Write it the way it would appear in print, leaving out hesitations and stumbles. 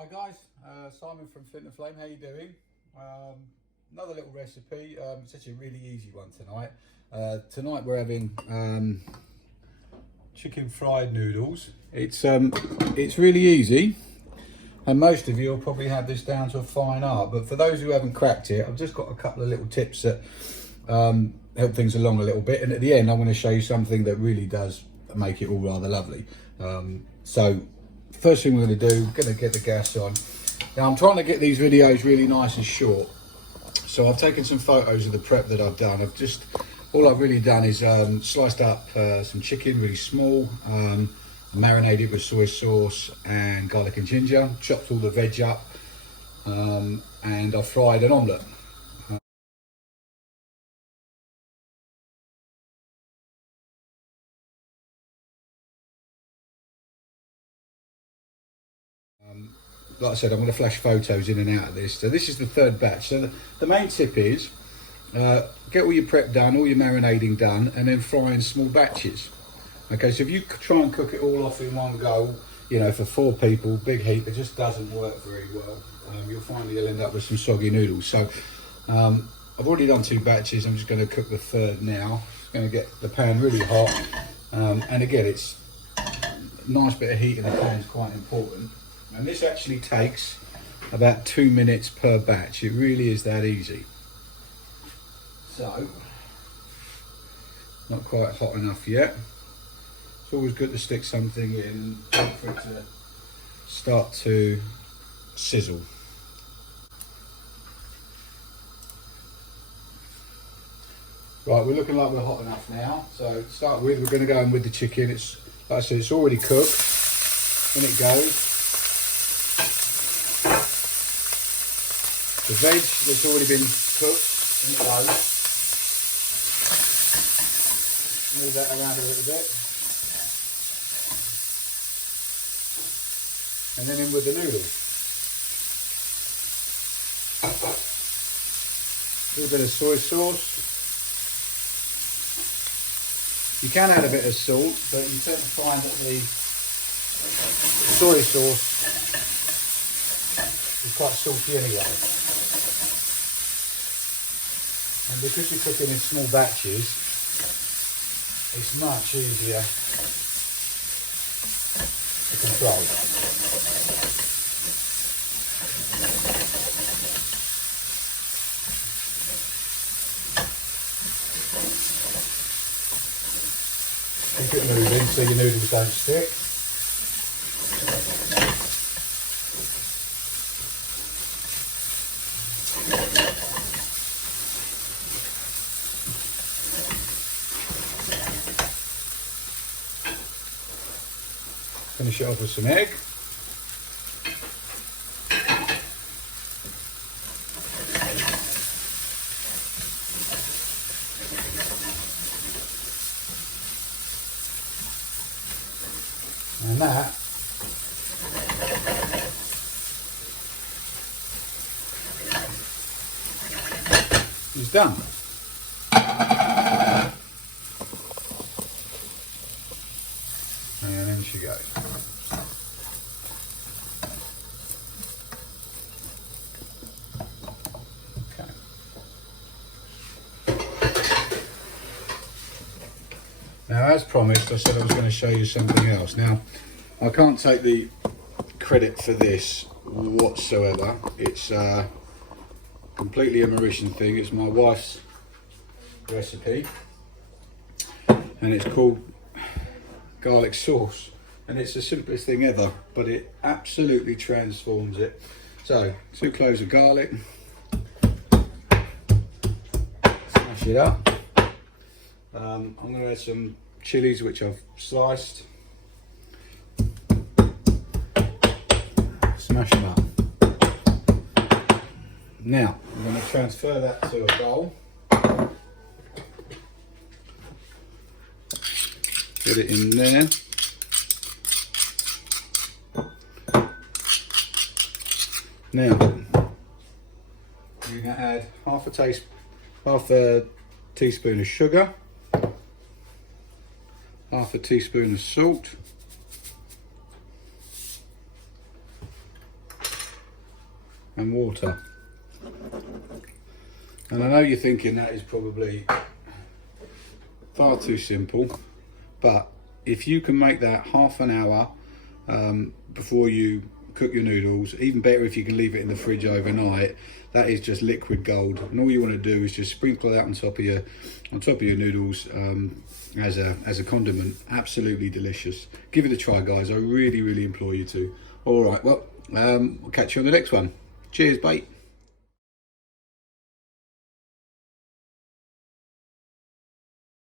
Hi guys, Simon from Flint and Flame. How you doing? Another little recipe. It's actually a really easy one tonight. Tonight we're having chicken fried noodles. It's really easy, and most of you will probably have this down to a fine art. But for those who haven't cracked it, I've just got a couple of little tips that help things along a little bit. And at the end, I'm going to show you something that really does make it all rather lovely. So first thing we're going to do, we're going to get the gas on. Now I'm trying to get these videos really nice and short, so I've taken some photos of the prep that I've done. All I've really done is sliced up some chicken really small, marinated with soy sauce and garlic and ginger, chopped all the veg up, and I fried an omelette. Like I said, I'm going to flash photos in and out of this. So this is the third batch. So the main tip is get all your prep done, all your marinating done, and then fry in small batches. Okay, so if you try and cook it all off in one go, you know, for 4 people, big heat, it just doesn't work very well. You'll find that you'll end up with some soggy noodles. So I've already done 2 batches. I'm just going to cook the third now. Just going to get the pan really hot. And again, it's a nice bit of heat in the pan is quite important. And this actually takes about 2 minutes per batch. It really is that easy. So, not quite hot enough yet. It's always good to stick something in and wait for it to start to sizzle. Right, we're looking like we're hot enough now. So to start with, we're going to go in with the chicken. It's, like I said, it's already cooked. In it goes. The veg that's already been cooked, in it goes. Move that around a little bit. And then in with the noodles. A little bit of soy sauce. You can add a bit of salt, but you tend to find that the soy sauce is quite salty anyway. And because you're cooking in small batches, it's much easier to control. Keep it moving so your noodles don't stick. Finish it off with some egg. And that is done. And in she goes. Okay. Now, as promised, I said I was going to show you something else. Now, I can't take the credit for this whatsoever. It's completely a Mauritian thing. It's my wife's recipe, and it's called garlic sauce, and it's the simplest thing ever, but it absolutely transforms it. So 2 cloves of garlic, smash it up. I'm going to add some chilies which I've sliced, smash them up. Now I'm going to transfer that to a bowl. Put it in there. Now, you're going to add half a teaspoon of sugar, half a teaspoon of salt, and water. And I know you're thinking that is probably far too simple, but if you can make that half an hour before you cook your noodles, even better if you can leave it in the fridge overnight, that is just liquid gold. And all you want to do is just sprinkle that on top of your noodles as a condiment. Absolutely delicious. Give it a try, guys. I really implore you to. All right, well, we'll catch you on the next one. Cheers, bye.